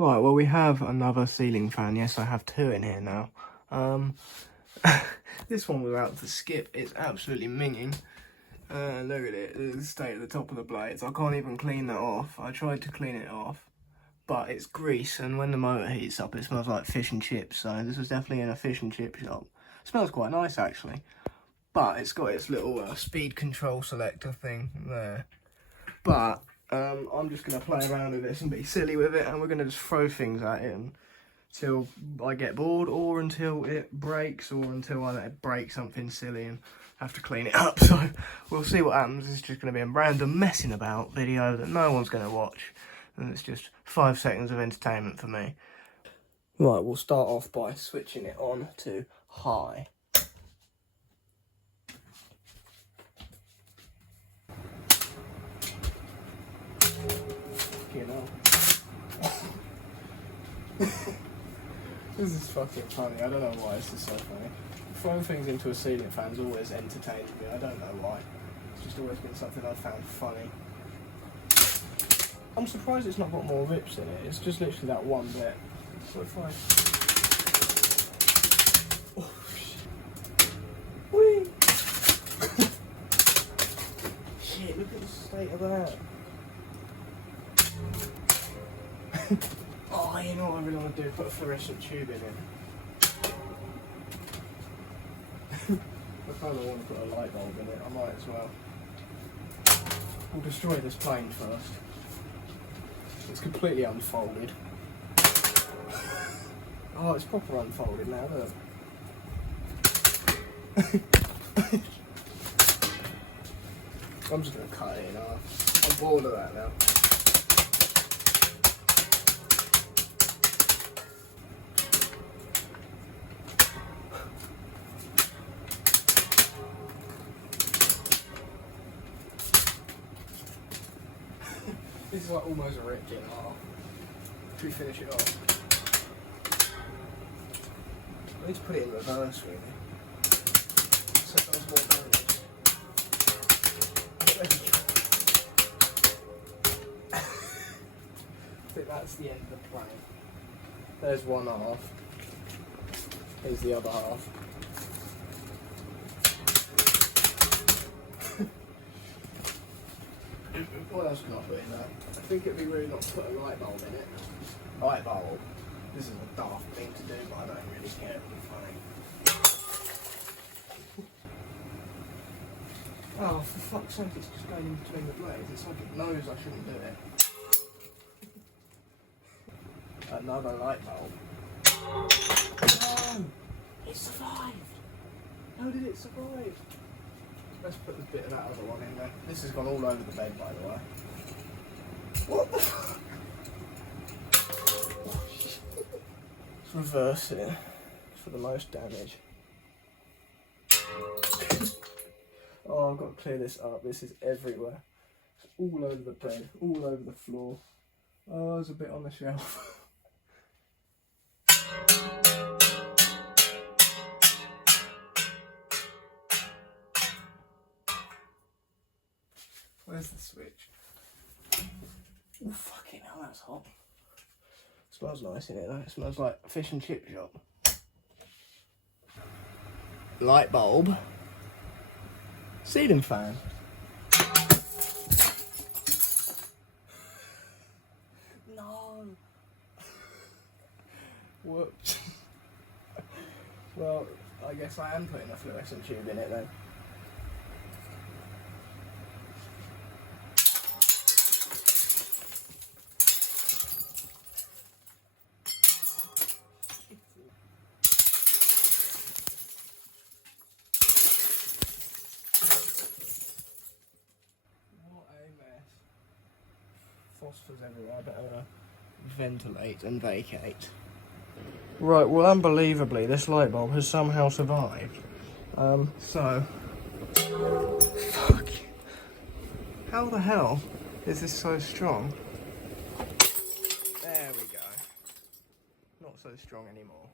Right, well we have another ceiling fan. Yes, I have two in here now. This one without the skip is absolutely minging. Look at it, the state at the top of the blades. I can't even clean that off. I tried to clean it off, but it's grease, and when the motor heats up it smells like fish and chips, so this was definitely in a fish and chip shop. It smells quite nice actually, but it's got its little speed control selector thing there. But I'm just going to play around with this and be silly with it, and we're going to just throw things at it until I get bored, or until it breaks, or until I let it break something silly and have to clean it up. So we'll see what happens. It's just going to be a random messing about video that no one's going to watch, and it's just 5 seconds of entertainment for me. Right, we'll start off by switching it on to high. You know. This is fucking funny. I don't know why this is so funny. Throwing things into a ceiling fan's always entertained me. I don't know why. It's just always been something I've found funny. I'm surprised it's not got more rips in it. It's just literally that one bit. So if I... Oh, shit. Whee! Shit, look at the state of that. Oh, you know what I really want to do? Put a fluorescent tube in it. I kind of want to put a light bulb in it. I might as well. We'll destroy this plane first. It's completely unfolded. Oh, it's proper unfolded now, look. I'm just going to cut it in half. I'm bored of that now. This is like almost ripped in half. Should we finish it off? I need to put it in reverse really. So it does more damage. I think that's the end of the plane. There's one half. Here's the other half. What else can I put in there? I think it'd be really not to put a light bulb in it. Light bulb. This is a daft thing to do, but I don't really care. It'd be funny. Oh, for fuck's sake, it's just going in between the blades. It's like it knows I shouldn't do it. Another light bulb. No! It survived! How did it survive? Let's put the bit of that other one in there. This has gone all over the bed, by the way. What the fuck? Let's reverse it for the most damage. Oh, I've got to clear this up. This is everywhere. It's all over the bed, all over the floor. Oh, there's a bit on the shelf. Where's the switch? Oh, fucking hell, that's hot. Smells nice in it though. It smells like a fish and chip shop. Light bulb. Ceiling fan. No. Whoops. Well, I guess I am putting a fluorescent tube in it then. Phosphors everywhere, I better ventilate and vacate. Right, well unbelievably this light bulb has somehow survived. So... Fuck. How the hell is this so strong? There we go. Not so strong anymore.